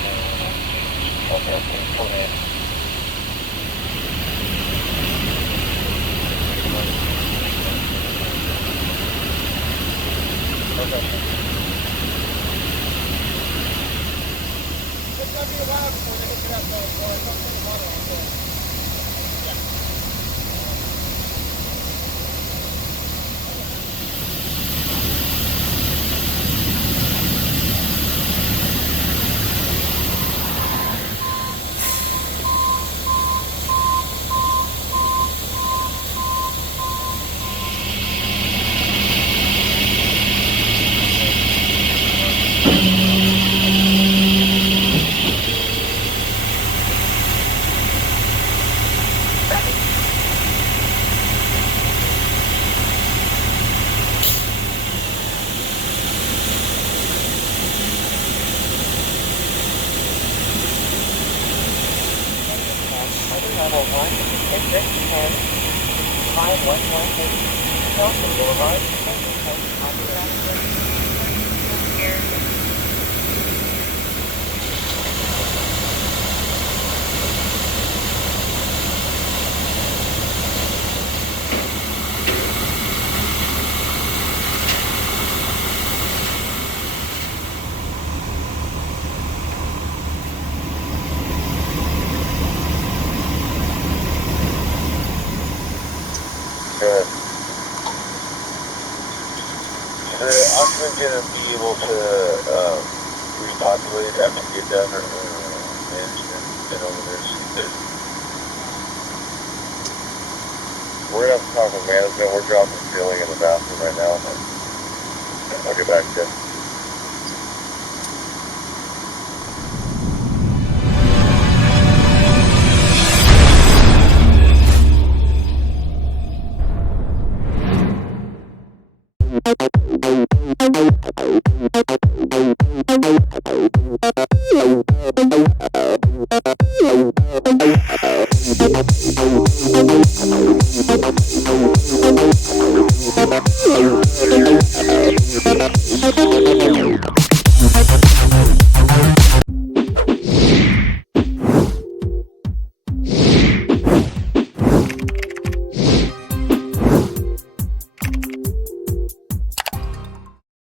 Okay, cool, man. Okay. It's gonna be a while before they hook it up, though, boy. It's gonna take a while, so. Good. The oxygen going to be able to repopulate after you get done management and over there. We're going to have to talk with management. We're dropping fueling in the bathroom right now. I'll get back to you.